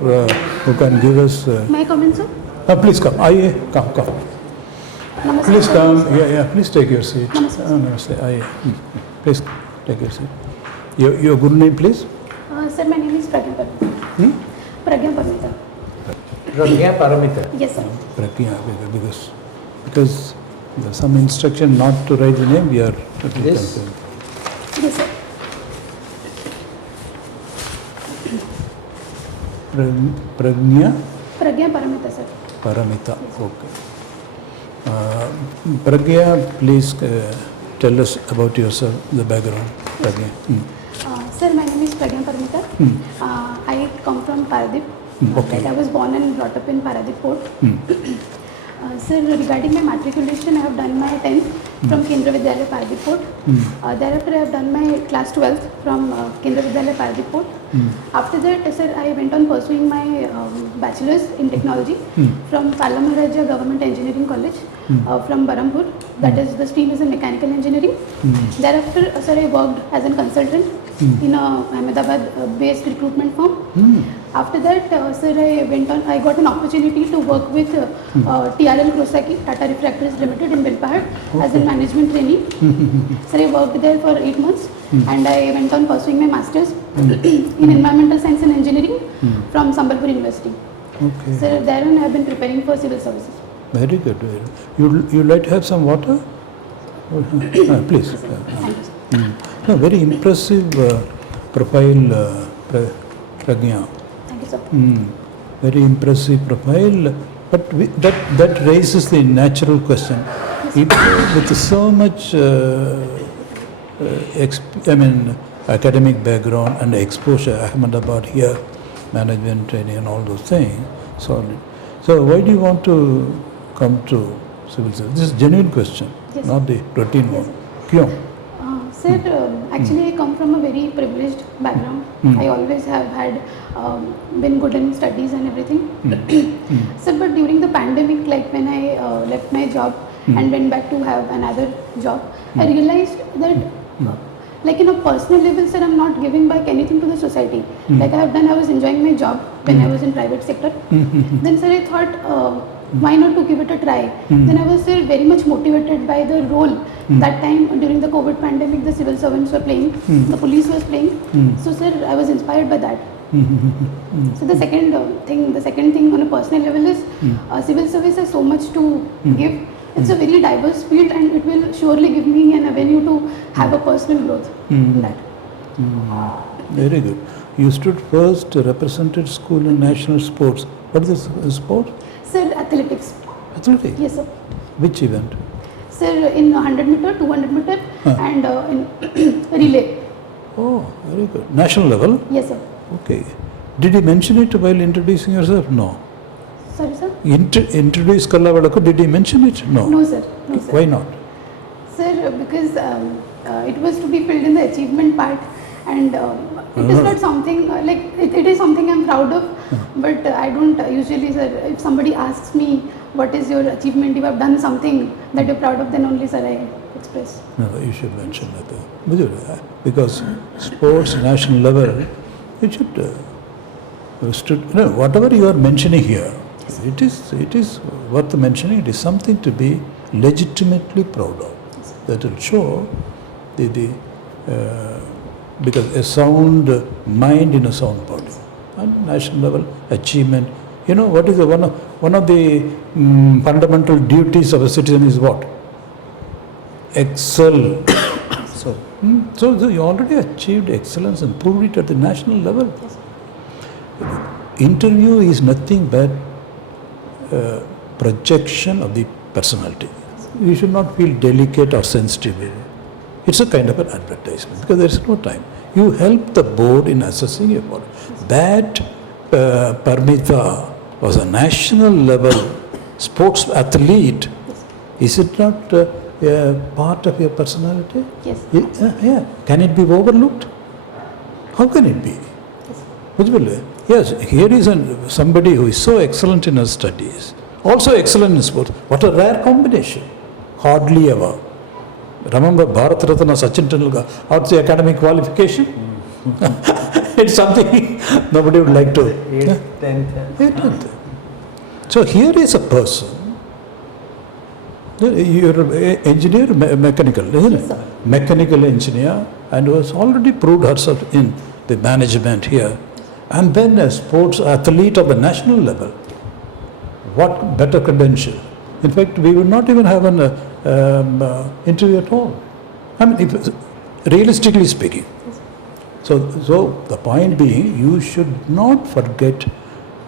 Who can give us... May I come in, sir? Please come. Come. Namaste, Please sir. come. Yeah. Please take your seat. Namaste. Namaste. Please take your seat. Your good name, please? Sir, my name is Pragnya Paramita. Pragnya Paramita. Pragnya Paramita? Yes, sir. Pragnya, because there's some instruction not to write the name, we are... Yes. Yes, sir. Pragnya? Pragnya Paramita, sir. Paramita, okay. Pragnya, please tell us about yourself, the background. Pragnya. Sir, my name is Pragnya Paramita. I come from Paradip. Okay. I was born and brought up in Paradip Port. Sir, regarding my matriculation, I have done my 10th from Kendra Vidyalaya Paradip Port. Thereafter, I have done my class 12th from Kendra Vidyalaya Paradip Port. After that, sir, I went on pursuing my bachelor's in technology from Palamaraja Government Engineering College from Barampur. That is, the stream is in mechanical engineering. Thereafter, sir, I worked as a consultant in a Ahmedabad-based recruitment firm. After that, sir, I got an opportunity to work with TRL Krosaki, Tata Refractories Limited in Belpahar as a management trainee. Sir, I worked there for 8 months and I went on pursuing my master's in environmental science and engineering from Sambalpur University. Okay. Sir, thereon I have been preparing for civil services. Very good. You like to have some water? Please. Thank you, sir. No, very impressive profile, Pragnya. Thank you, sir. Very impressive profile, but that raises the natural question. With so much academic background and exposure, Ahmedabad here, management training and all those things, solid. So why do you want to come to civil service? This is a genuine question, yes, not the routine yes, one. Kyun? Sir, actually I come from a very privileged background. I always have had been good in studies and everything. Sir, but during the pandemic, like when I left my job and went back to have another job, I realized that like in a personal level, sir, I'm not giving back anything to the society. Like I was enjoying my job when I was in private sector. Then sir, I thought, why not to give it a try? Then I was very much motivated by the role that time during the COVID pandemic the civil servants were playing, the police was playing. So sir, I was inspired by that. So the second thing on a personal level is civil service has so much to give. It's a very diverse field and it will surely give me an avenue to have a personal growth in that. Very good. You stood first, represented school in national sports. What is this sport? Sir, athletics. Athletics? Yes, sir. Which event? Sir, in 100 meter, 200 meter and in relay. Oh, very good. National level? Yes, sir. Okay. Did you mention it while introducing yourself? No. Sorry, sir? Introduce Kallavadaku, did he mention it? No. No, sir. No, sir. Why not? Sir, because it was to be filled in the achievement part and it is not something, it is something I'm proud of, but I don't usually, sir, if somebody asks me what is your achievement, if I've done something that you're proud of, then only, sir, I express. No, you should mention that. Because sports, national level, you should, whatever you are mentioning here, it is worth mentioning. It is something to be legitimately proud of. That will show because a sound mind in a sound body. And national level achievement. You know what is one of the fundamental duties of a citizen is what? Excel. So you already achieved excellence and proved it at the national level. Yes. Interview is nothing but projection of the personality. You should not feel delicate or sensitive. It's a kind of an advertisement because there is no time. You help the board in assessing your board. That Paramita was a national level sports athlete. Is it not part of your personality? Yes. Yeah. Can it be overlooked? How can it be? Yes, here is somebody who is so excellent in her studies, also excellent in sports. What a rare combination. Hardly ever. Remember Bharat Ratna Sachin Tendulkar, what's the academic qualification? It's it's something nobody would like to. 8th, 10th. It would. So here is a person, you're an engineer, mechanical, isn't Yes, it? sir. Mechanical engineer, and who has already proved herself in the management here, and then a sports athlete of the national level. What better credential? In fact, we would not even have an interview at all. I mean, realistically speaking. So the point being, you should not forget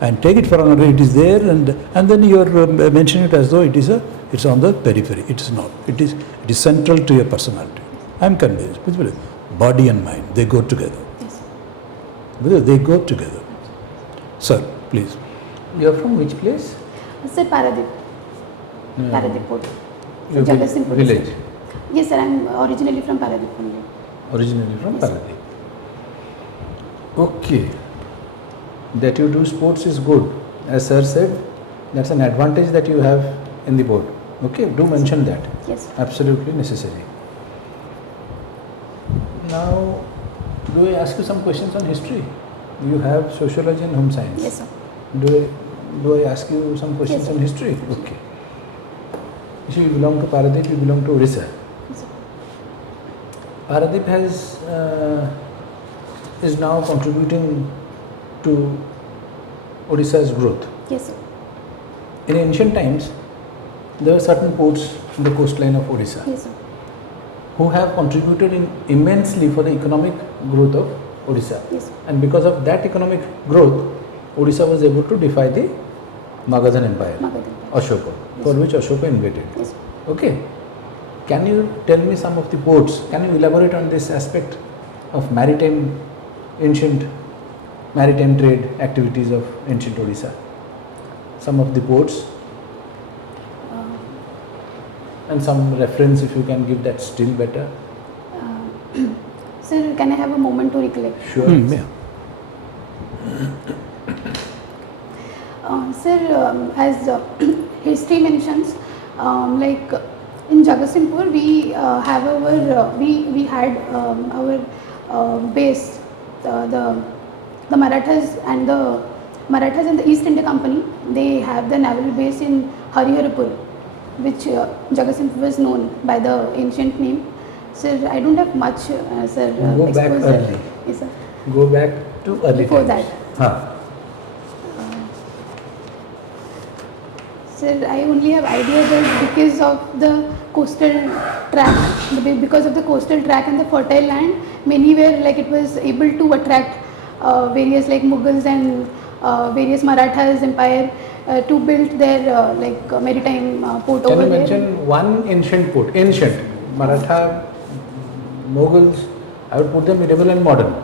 and take it for granted. It is there, and then you are mentioning it as though it's on the periphery. It is not. It is central to your personality. I am convinced. Body and mind, they go together. Yes. They go together. Sir, please. You are from which place? Sir, Paradip. Paradip Port. Your Jagatsinghpur village. district. Yes, sir. I am originally from Paradip only. Originally from Yes. Paradip. Okay. That you do sports is good. As sir said, that's an advantage that you have in the board. Okay, do mention that. Yes. Absolutely necessary. Now, do I ask you some questions on history? You have sociology and home science. Yes, sir. Do I ask you some questions Yes, on sir. history? Okay. So you belong to Paradip, you belong to Odisha. Yes, sir. Paradip is now contributing to Odisha's growth. Yes, sir. In ancient times, there were certain ports in the coastline of Odisha Yes, sir. who have contributed immensely for the economic growth of Odisha. Yes, sir. And because of that economic growth, Odisha was able to defy the Magadhan Empire, Magadha. Ashoka, for which Ashoka invaded. Yes, sir. Okay. Can you tell me some of the ports? Can you elaborate on this aspect of ancient maritime trade activities of ancient Odisha? Some of the ports and some reference, if you can give that, still better. Sir, can I have a moment to recollect? Sure. Yeah. Sir, as history mentions, like in Jagatsinghpur, we have we had our base, the Marathas and the East India Company. They have the naval base in Hariharapur, which Jagatsinghpur was known by the ancient name. Sir, I don't have much, sir. Go back exposure. early. Yes, sir. Go back to early Before times. that. Sir, I only have idea that because of the coastal track, because of the coastal track and the fertile land, many were like it was able to attract various like Mughals and various Marathas empire to build their maritime port Can over you there. mention one ancient port? Ancient. Maratha, Mughals, I would put them medieval and modern.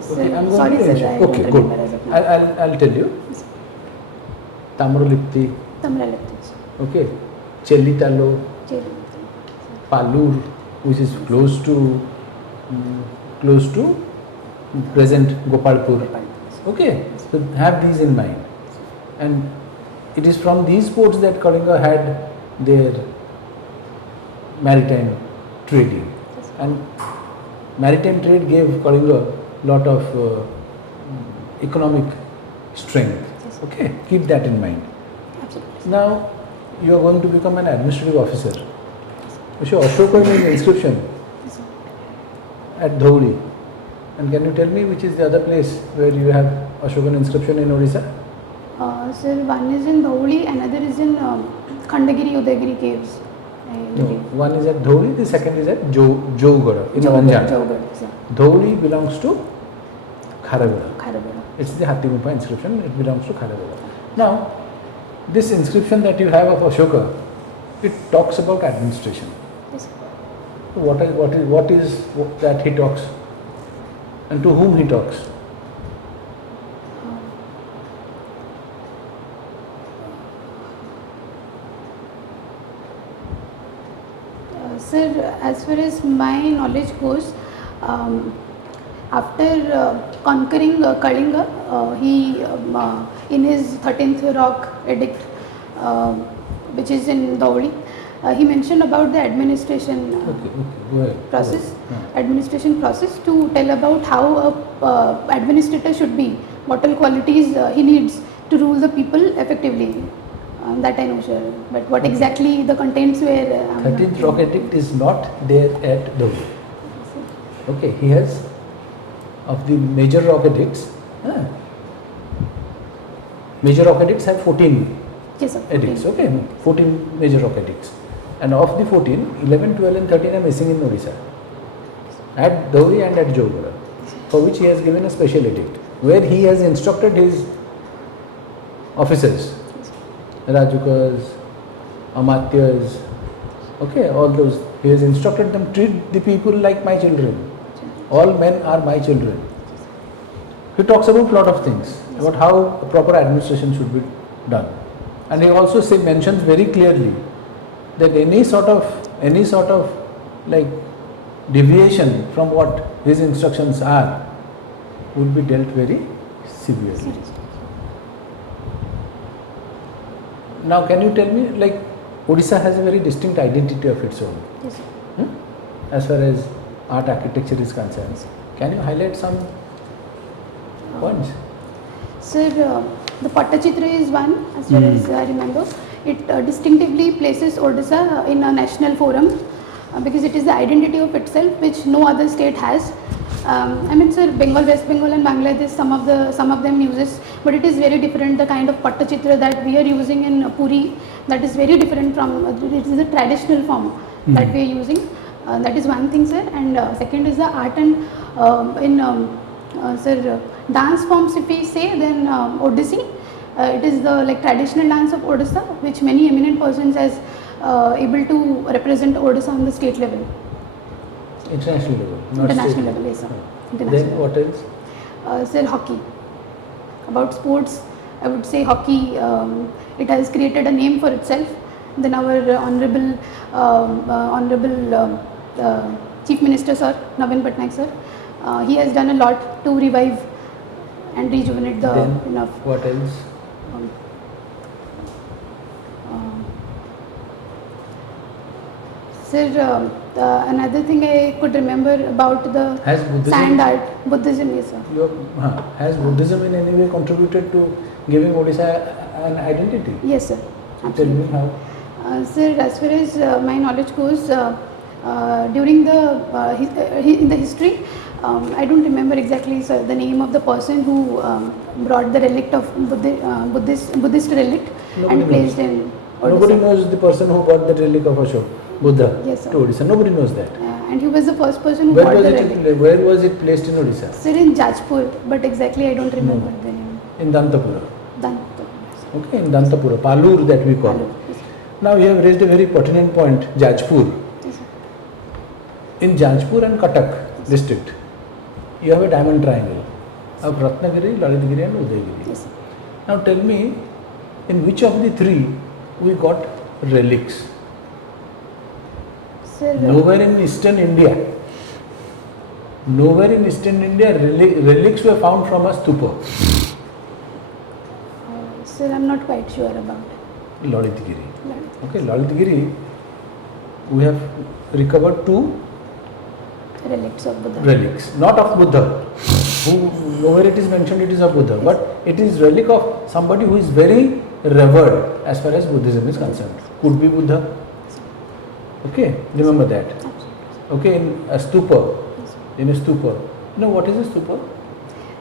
Sir, Okay, I'm going sorry, to sir. ancient. I Okay, don't good. remember as of now. I'll tell you. Tamralipti, Tamralipti. okay, Chelitalo, Palur, which is close to present Gopalpur. Okay, so have these in mind. And it is from these ports that Kalinga had their maritime trading. And maritime trade gave Kalinga lot of economic strength. Okay, keep that in mind. Absolutely. Now you are going to become an administrative officer. You show Ashoka in his inscription Yes, sir. at Dhauli. And can you tell me which is the other place where you have Ashokan inscription in Odisha? Sir, one is in Dhauli, another is in Khandagiri, Udayagiri caves. No, one is at Dhauli, the second is at Jogara in Ranjana. Jogad, sir. Dhauli belongs to Kharagura. Kharagura. It's the Hathigumpha inscription, it belongs to Kharagura. Now, this inscription that you have of Ashoka, it talks about administration. Yes, sir. What is that he talks? And to whom he talks? Sir, as far as my knowledge goes, after conquering Kalinga, he in his 13th rock edict, which is in Dhauli, he mentioned about the administration Okay, go ahead. process, Go ahead. administration process to tell about how a administrator should be, what all qualities he needs to rule the people effectively. That I know, sir. But what exactly the contents were? 13th rock edict is not there at Dhauli. Okay, he has of the major rock edicts. Major rock edicts have 14 Yes, sir. edicts. Okay, 14 major rock edicts, and of the 14, 11, 12, and 13 are missing in Odisha, at Dhauli and at Jogura, for which he has given a special edict, where he has instructed his officers, Rajukas, Amatyas, okay, all those. He has instructed them, treat the people like my children. All men are my children. He talks about lot of things, about how a proper administration should be done. And he also mentions very clearly that any sort of like deviation from what his instructions are would be dealt very severely. Now, can you tell me, like, Odisha has a very distinct identity of its own, Yes, sir. as far as art architecture is concerned. Can you highlight some points? Sir, the Pattachitra is one, as far as I remember. It distinctively places Odisha in a national forum because it is the identity of itself which no other state has. I mean, sir, Bengal, West Bengal and Bangladesh, some of them uses, but it is very different. The kind of Pattachitra that we are using in Puri, that is very different from, it is a traditional form that we are using. That is one thing, sir. And second is the art and sir, dance forms. If we say, then Odissi, it is the like traditional dance of Odisha, which many eminent persons has able to represent Odisha on the state level. International level, not International state level, yes, sir. International Then level. what else? Sir, hockey. About sports, I would say hockey, it has created a name for itself. Then our honorable Chief Minister, sir, Navin Patnaik, sir, he has done a lot to revive and rejuvenate the Then enough. what else? Sir, another thing I could remember about the Has Buddhism, sand art, Buddhism, yes, sir. has Buddhism in any way contributed to giving Odisha an identity? Yes, sir. Tell Absolutely. me how. Sir, as far as my knowledge goes, during in the history, I don't remember exactly, sir, the name of the person who brought the relic of Buddhist relic Nobody and placed in Odisha. Nobody knows the person who got the relic of Ashok, Buddha, Yes, sir. to Odisha. Nobody knows that. And he was the first person who Where brought was the it? relic. Where was it placed in Odisha? Sir, in Jajpur, but exactly I don't remember the name. In Dantapura. Dantapur. Okay, in Dantapura, Palur that we call. Hello. Yes, sir. Now you have raised a very pertinent point, Jajpur. Yes, sir. In Jajpur and Cuttack district, you have a diamond triangle of Ratnagiri, Lalitgiri and Udaygiri. Yes, sir. Now tell me, in which of the three we got relics? Sir, Nowhere in eastern India. Nowhere in eastern India relics were found from a stupa. sir, I'm not quite sure about Lalitgiri. that. Okay, Lalitgiri, we have recovered two Relics of Buddha. relics, not of Buddha. Nowhere it is mentioned it is of Buddha, but it is relic of somebody who is very revered as far as Buddhism is concerned. Could be Buddha. Okay, remember that. Absolutely. Okay, in a stupa, Yes, sir. in a stupa. You know what is a stupa?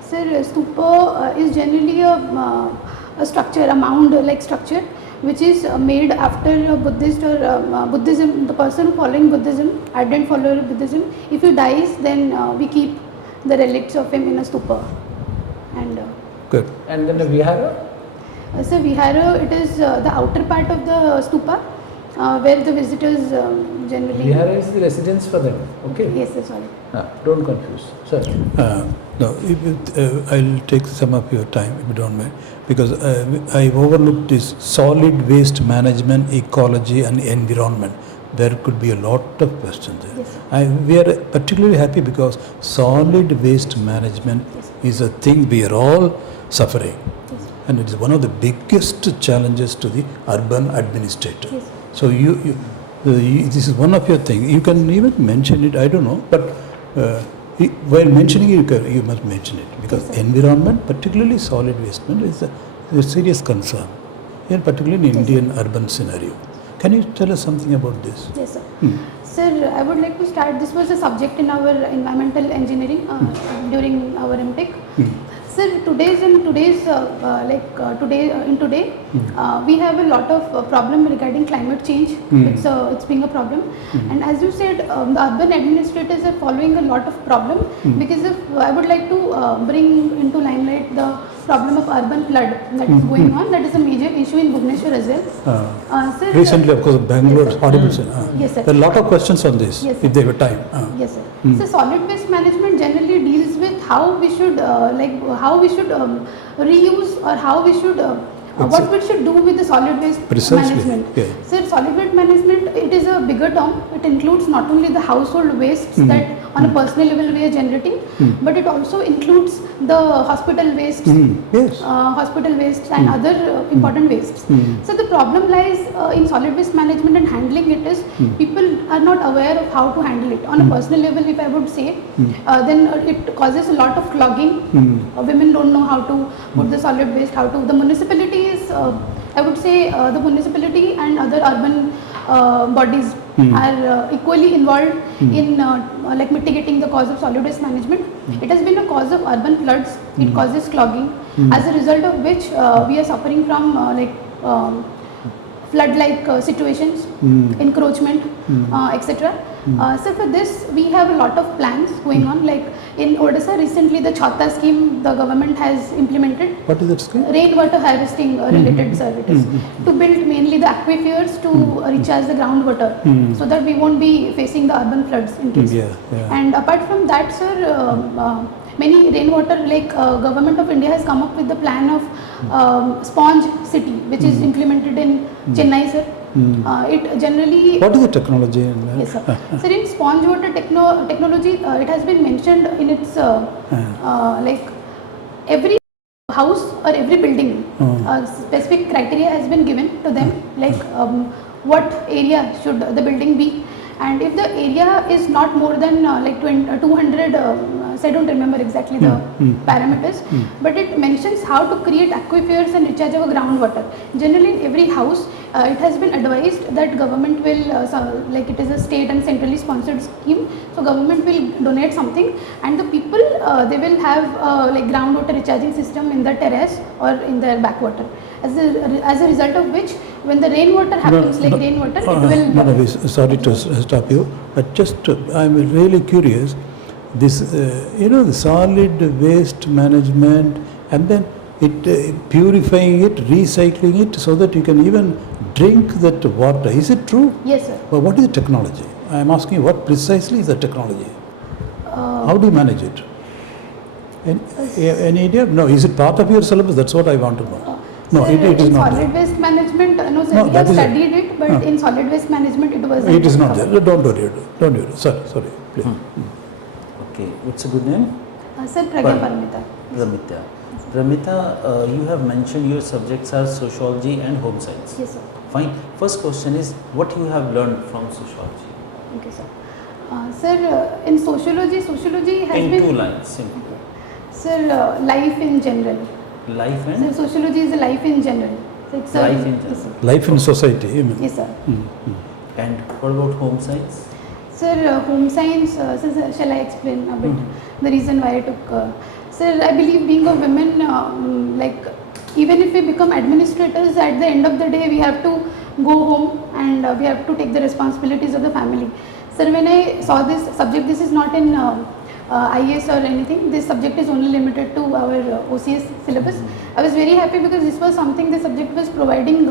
Sir, stupa is generally a structure, a mound-like structure, which is made after a Buddhist or Buddhism. The person following Buddhism, ardent follower of Buddhism, if he dies, then we keep the relics of him in a stupa. And Good. And then a vihara. so vihara, it is the outer part of the stupa, where the visitors generally. Vihara is the residence for them. Okay. Yes, sir, sorry. Don't confuse. Sir. No, I'll take some of your time if you don't mind, because I overlooked this solid waste management, ecology and environment. There could be a lot of questions there. Yes, sir. We are particularly happy because solid waste management Yes, sir. is a thing we are all suffering, Yes, sir. and it is one of the biggest challenges to the urban administrator. Yes, sir. So This is one of your things. You can even mention it, I don't know, but while mentioning it, you must mention it, because Yes, sir. environment, particularly solid waste management, is a serious concern, and particularly in Yes, Indian urban scenario. Can you tell us something about this? Yes, sir. Sir, I would like to start. This was a subject in our environmental engineering during our MTech. Sir, today, we have a lot of problem regarding climate change. It's being a problem, and as you said, the urban administrators are following a lot of problem because of. I would like to bring into limelight the problem of urban flood that is going on. That is a major issue in Bhubaneswar as well. Sir, Recently, of course, Bangalore, Yes, sir. horrible. Yes, sir. There are a lot of questions on this, Yes, sir. if they have time. Yes, sir. So solid waste management generally deals with how we should reuse, or how we should what we should do with the solid waste Precisely, management. yeah. So solid waste management, it is a bigger term. It includes not only the household wastes that on a personal level we are generating, but it also includes the hospital wastes, Yes. hospital wastes and other important wastes. So the problem lies in solid waste management and handling it is people are not aware of how to handle it. On a personal level, if I would say, then it causes a lot of clogging. Women don't know how to put the solid waste, how to. The municipalities, I would say, the municipality and other urban bodies are equally involved in like mitigating the cause of solid waste management. It has been a cause of urban floods. It causes clogging, as a result of which we are suffering from flood-like situations, encroachment, etc. So for this, we have a lot of plans going on. Like in Odisha, recently the Chhata scheme the government has implemented. What is that scheme? Rainwater harvesting related services to build mainly the aquifers to recharge the groundwater, so that we won't be facing the urban floods in case. Yeah, yeah. And apart from that, sir, many rainwater, like government of India has come up with the plan of sponge city, which is implemented in Chennai, sir. It generally. What is the technology? Yes, sir. Sir, in sponge water technology, it has been mentioned in its like every house or every building, specific criteria has been given to them, like what area should the building be, and if the area is not more than like 200, so I don't remember exactly the parameters, but it mentions how to create aquifers and recharge our groundwater. Generally, in every house, it has been advised that government will, like it is a state and centrally sponsored scheme, so government will donate something, and the people they will have like groundwater recharging system in the terrace or in their backwater. As a result of which, when the rainwater happens, rainwater, it will. Sorry to stop you, but just I'm really curious. This, the solid waste management, and then it purifying it, recycling it, so that you can even drink that water. Is it true? Yes, sir. But what is the technology? I am asking, what precisely is the technology? How do you manage it? Any idea? No. Is it part of your syllabus? That's what I want to know. No, sir, it is in not solid there. waste management, no, sir, No, we that have is studied it, but in solid waste management it was. It is not there. Don't worry. Don't worry. Sorry. Please. Okay, what's a good name? Sir, PRAGNYA. Paramita. Paramita, you have mentioned your subjects are sociology and home science. Yes, sir. Fine. First question is, what you have learned from sociology? Okay, sir. Sir, in sociology has In been. 2 lines, simple. Sir, life in general. Life Sir, and sociology is a life in general. So it's Life in yes, general. sir. Life in society. You mean? Yes, sir. and what about home science? Sir, home science, sir, shall I explain a bit the reason why I took. Sir, I believe being a woman, like even if we become administrators, at the end of the day we have to go home and we have to take the responsibilities of the family. Sir, when I saw this subject, this is not in IAS or anything, this subject is only limited to our OCS syllabus. I was very happy because this was something the subject was providing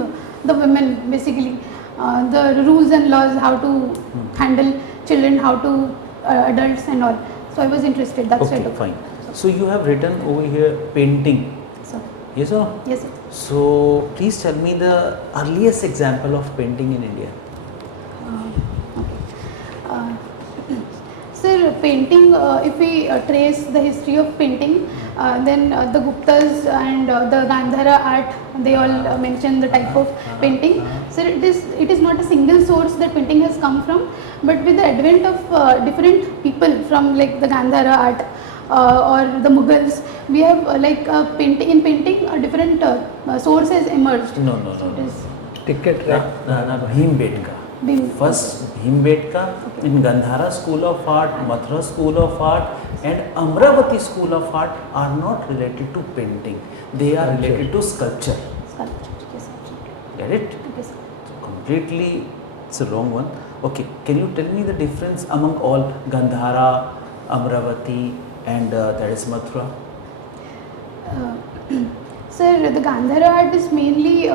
the women basically. The rules and laws, how to handle children, how to adults and all. So I was interested, that's why I Okay, took. fine. So you have written over here painting. So, Yes or no? yes, sir. So please tell me the earliest example of painting in India. Sir, painting, if we trace the history of painting, Then the Guptas and the Gandhara art, they all mention the type of painting. So it is not a single source that painting has come from, but with the advent of different people from like the Gandhara art or the Mughals, we have in painting different sources emerged. No. So it is Ticket right? Bhimbetka. First Bhimbetka in Gandhara School of Art, Mathura School of Art and Amravati School of Art are not related to painting. They are related to sculpture. sculpture. Yes, absolutely. Get it? Yes. So completely it's a wrong one. Okay, can you tell me the difference among all Gandhara, Amravati and that is Mathura? Sir, the Gandhara art is mainly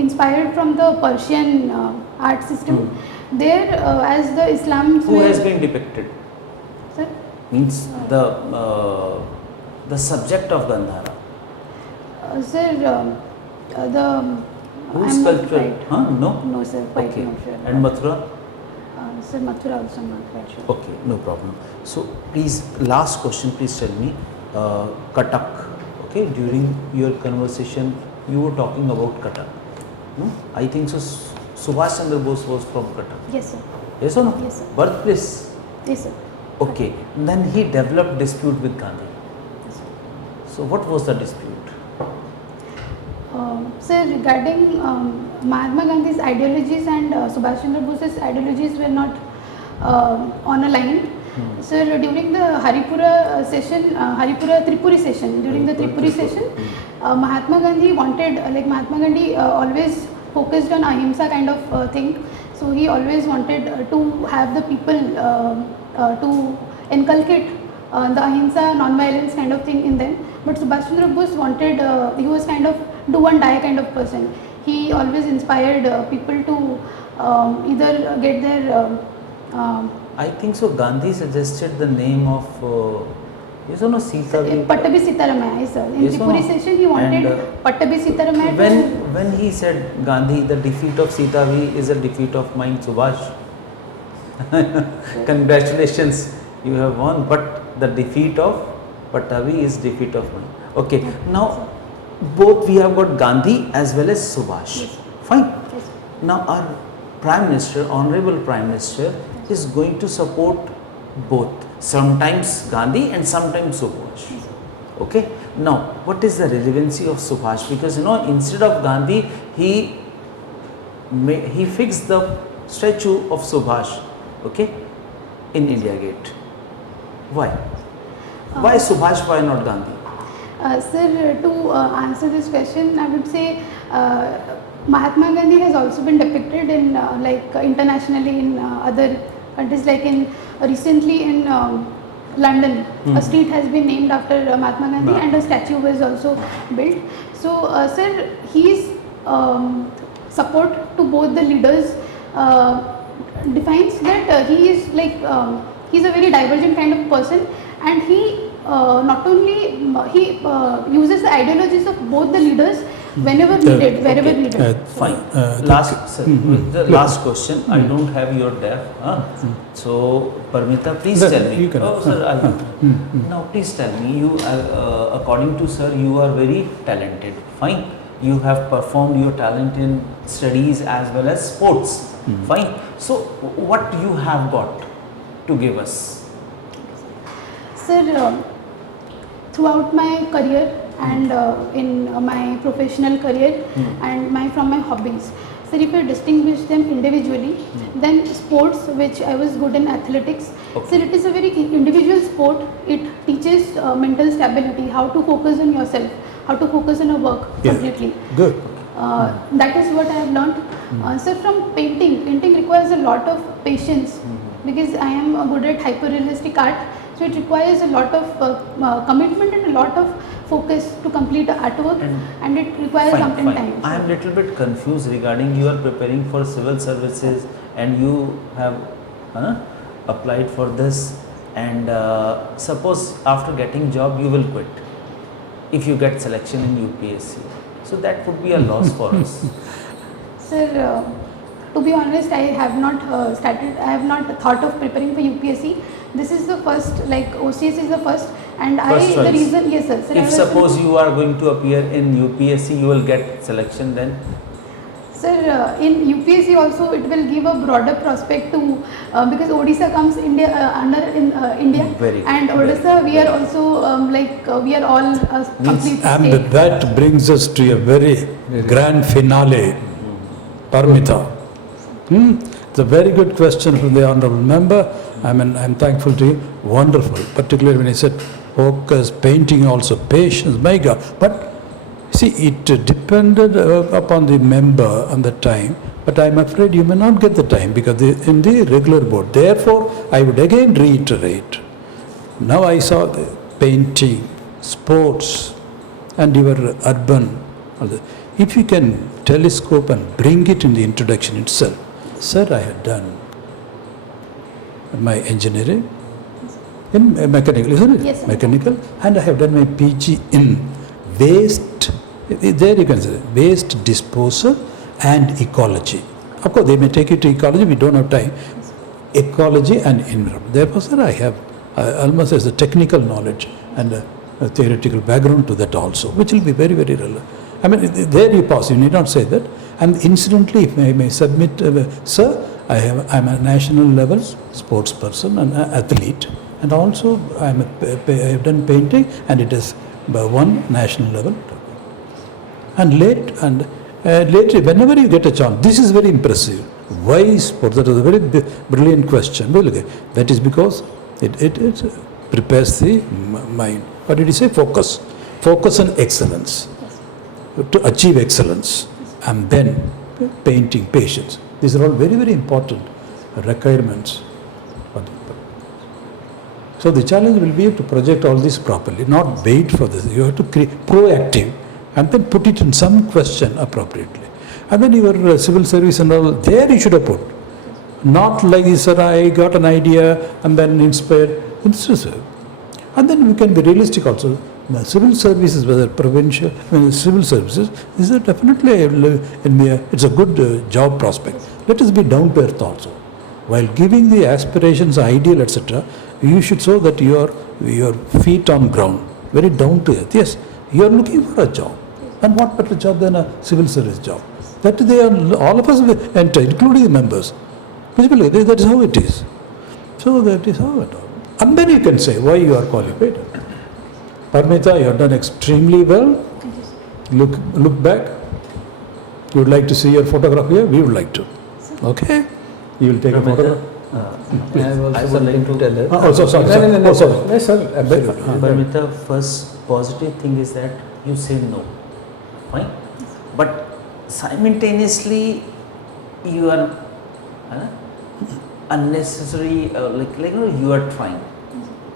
inspired from the Persian art system. There, as the Islam. Who has been depicted? Sir? Means the subject of Gandhara. Sir, Who I'm not sculpture? quite- Huh? No? No, sir, quite Okay. not sure. And Mathura? Sir, Mathura also I'm not quite sure. Okay, no problem. So please, last question, please tell me, Katak. Okay, during your conversation, you were talking about Katak. No? I think so. Subhash Chandra Bose was from Katak. Yes, sir. Yes or no? Yes, sir. Birthplace. Yes, sir. Okay. Then he developed dispute with Gandhi. Yes, sir. So what was the dispute? Sir, regarding Mahatma Gandhi's ideologies and Subhash Chandra Bose's ideologies were not on a line. Sir, during the Haripura session, Haripura Tripuri session, during the Tripuri session, Mahatma Gandhi wanted, Mahatma Gandhi always focused on ahimsa kind of thing. So he always wanted to have the people to inculcate the ahimsa, non-violence kind of thing in them. But Subhash Chandra Bose wanted, he was kind of do and die kind of person. He always inspired people to either get their I think so. Gandhi suggested the name of yes or no, Sita. Pattabhi Sitaramaya, sir. In Yes or Tripuri no? session, he wanted And, Pattabhi Sitaramaya. When he said Gandhi, the defeat of Sitavi is a defeat of mine, Subhash. Congratulations, you have won. But the defeat of Pattavi is defeat of mine. Okay, now both we have got Gandhi as well as Subhash. Yes. Fine. Yes. Now our Prime Minister, Honorable Prime Minister, is going to support both. Sometimes Gandhi and sometimes Subhash. Yes. Okay. Now, what is the relevancy of Subhash? Because instead of Gandhi, he fixed the statue of Subhash. Okay, in India Gate. Why? Why Subhash? Why not Gandhi? Sir, to answer this question, I would say Mahatma Gandhi has also been depicted in internationally in other countries, like in recently in London, a street has been named after Mahatma Gandhi and a statue was also built. So, sir, his support to both the leaders defines that he is he's a very divergent kind of person, and he not only he uses the ideologies of both the leaders whenever needed, wherever needed. Fine. Last question. I don't have your def. So, Paramita, please tell me. You can. Sir, now please tell me. You, according to sir, you are very talented. Fine. You have performed your talent in studies as well as sports. Fine. So, what you have got to give us? Sir, throughout my career and in my professional career and from my hobbies, sir, if I distinguish them individually, then sports, which I was good in athletics, sir, it is a very individual sport. It teaches mental stability, how to focus on yourself, how to focus on your work completely. Good. That is what I have learned. Sir, from painting requires a lot of patience because I am good at hyper-realistic art. So it requires a lot of commitment and a lot of focus to complete the artwork, and it requires something time. I am little bit confused regarding you are preparing for civil services and you have applied for this, and suppose after getting job you will quit if you get selection in UPSC. So that would be a loss for us. Sir, to be honest, I have not thought of preparing for UPSC. This is the first, OCS is the first, And First the choice. reason, yes sir. Sir, I If was suppose you are going to appear in UPSC, you will get selection then. Sir, in UPSC also it will give a broader prospect to because Odisha comes India under India, Very good, and very Odisha good, we are very also we are all complete And state. that brings us to a very grand finale, PARAMITA. It's a very good question from the honorable member. I'm thankful to you. Wonderful, particularly when he said focus, painting also, patience, my God. But see, it depended upon the member and the time, but I'm afraid you may not get the time because in the regular board. Therefore, I would again reiterate. Now I saw the painting, sports, and your urban. If you can telescope and bring it in the introduction itself. Sir, I had done my engineering in mechanical, isn't it? Yes, sir. Mechanical, and I have done my PG in waste. There you can say waste disposal and ecology. Of course, they may take it to ecology. We don't have time. Ecology and environment. Therefore, sir, I have almost as a technical knowledge and a theoretical background to that also, which will be very, very relevant. I mean, there you pause. You need not say that. And incidentally, if I may submit, sir, I'm a national level sports person and athlete, and also I have done painting, and it is by one national level. And later, whenever you get a chance, this is very impressive. Why sports? That is a very brilliant question. Well, okay, that is because it prepares the mind. What did he say? Focus. Focus on excellence. To achieve excellence. And then painting, patience. These are all very, very important requirements. So the challenge will be to project all this properly, not wait for this. You have to create proactive and then put it in some question appropriately. And then your civil service and all, there you should have put. Not like this, sir, I got an idea and then inspired. And then we can be realistic also. The civil services, whether provincial, civil services, these are definitely, it's a good job prospect. Let us be down to earth also. While giving the aspirations, ideal, etc., you should show that your feet on ground, very down to earth. Yes, you are looking for a job. And what better job than a civil service job? That they are, all of us will enter, including the members. Basically, that is how it is. So that is how it is. And then you can say why you are qualified. PARAMITA, you have done extremely well. Look back. You would like to see your photograph here? We would like to. Okay? You will take a photograph. I would like to tell her. Oh, sorry. No, sorry. Yes, sir. Absolutely. Paramita, first positive thing is that you say no. Fine. But simultaneously, you are unnecessary, you are trying.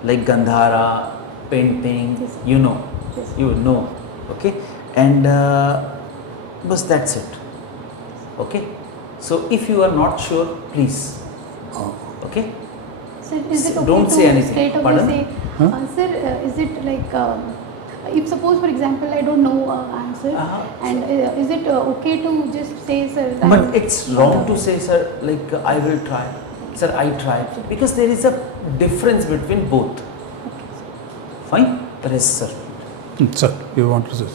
Like Gandhara, painting, Yes. you know. Yes. You know. Okay. And but that's it. Okay. So if you are not sure, please. Okay. Sir, is it okay Don't to say anything. straight away Pardon? say, sir, is it like, if suppose for example I don't know answer, and is it okay to just say, sir? But it's wrong to say, sir, like I will try. Sir, I tried. Because there is a difference between both. Fine? There is, sir. Sir, you want to say?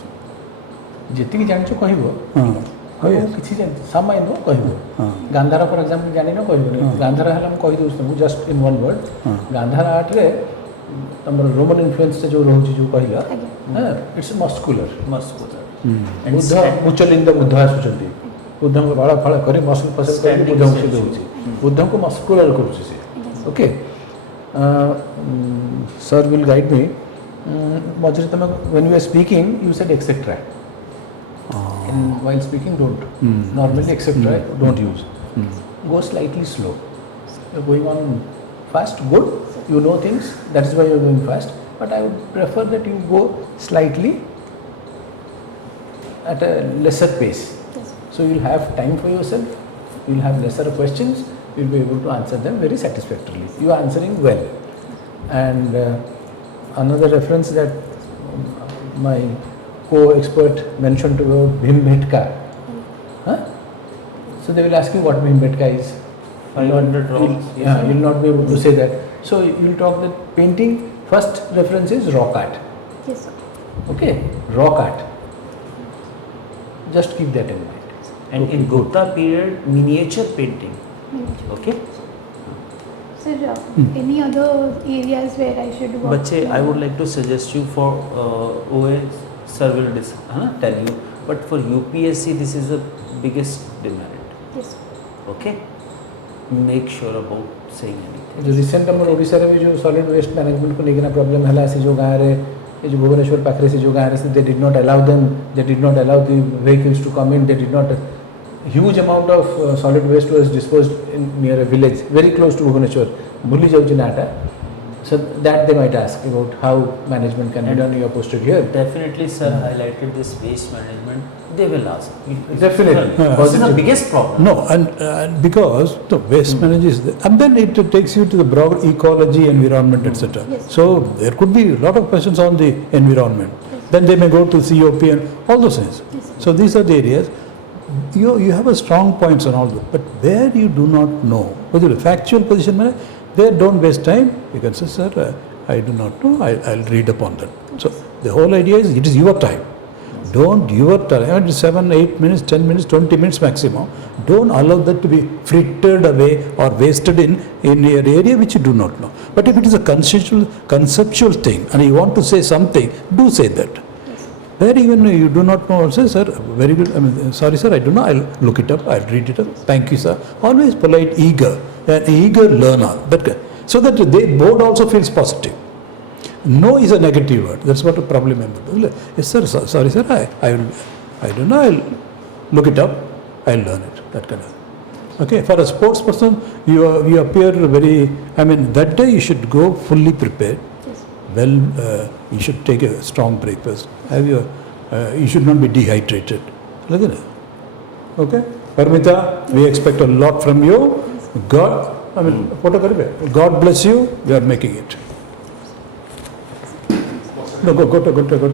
ଯେତିକି ଜାଣିଛୁ କହିବ ଆଉ କିଛି ଜାଣିଛୁ ସାମାନ୍ୟ କହିବ ଗାନ୍ଧାର ଫର example ଜାଣିନ କହିବନି ଗାନ୍ଧାର ହେଲା ମୁଁ କହିଦେଉଛି ତୁମକୁ just in one word Gandhara ଆର୍ଟରେ ତମର ରୋମାନ ଇନଫ୍ଲୁଏନ୍ସଟା ଯେଉଁ ରହୁଛି ଯେଉଁ କହିଲ ଇଟ୍ସ ମସ୍କୁଲର ବୁଦ୍ଧ ଉଚ୍ଚଲିଙ୍ଗ ବୁଦ୍ଧ ଆସୁଛନ୍ତି ବୁଦ୍ଧଙ୍କ ବାଳ ଫାଳ କରି ମସଲ ଫସଲ କରି ବୁଦ୍ଧଙ୍କୁ ସେ ଦେଉଛି ବୁଦ୍ଧଙ୍କୁ ମସ୍କୁଲର କରୁଛି ସେ ଓକେ ସର୍ ୱିଲ୍ ଗାଇଡ଼ ମି ମଝିରେ ତମେ when you are speaking you said etc. And while speaking don't normally etc. don't use go slightly slow. You're going on fast, good, you know things, that is why you're going fast, but I would prefer that you go slightly at a lesser pace. So you'll have time for yourself, you'll have lesser questions, you'll be able to answer them very satisfactorily. You are answering well. And another reference that my co-expert mentioned about Bhimbhetka. So they will ask you what Bhimbhetka is. 500 rocks. You'll not be able to say that. So you'll talk that painting First reference is rock art. Yes, sir. Okay, rock art. Just keep that in mind. And in Gupta period, miniature painting. Okay. Sir, any other areas where I should work? Bache, I would like to suggest you for OAS, sir will tell you. But for UPSC, this is the biggest demerit. Yes. Okay. Make sure about saying anything. जो recent हमर ओडिशा रे भी जो solid waste management को लेकिन problem हला से जो गाँव रे ये जो भुवनेश्वर पाखरे से जो गाँव रे they did not allow them, they did not allow the vehicles to come in, they did not, huge amount of solid waste was disposed in near a village very close to Bhubaneswar, Mulli Jauji Nata. So that they might ask about how management can be done. You are posted here. Definitely, sir, highlighted this waste management. They will ask. Definitely. This is the biggest problem. No, and because the waste management is there, and then it takes you to the broad ecology, environment, etc. Yes. So there could be a lot of questions on the environment. Yes. Then they may go to COP and all those things. Yes. So these are the areas. You have a strong points on all that, but where you do not know, whether a factual position, there don't waste time. You can say, sir, I do not know. I'll read upon that. So the whole idea is it is your time. Don't your time. 7, 8 minutes, 10 minutes, 20 minutes maximum. Don't allow that to be frittered away or wasted in an area which you do not know. But if it is a conceptual thing and you want to say something, do say that. Where even you do not know, say, sir, very good, sorry sir, I do not, I'll look it up, I'll read it up, thank you sir. Always polite, an eager learner, so that the board also feels positive. No is a negative word, that's what a problem member. Yes sir, sorry sir, I do not, I'll look it up, I'll learn it, that kind of. Okay, for a sports person, you appear very, that day you should go fully prepared. Well, you should take a strong breakfast. You should not be dehydrated. Okay? Paramita, we expect a lot from you. God bless you. You are making it. No, go.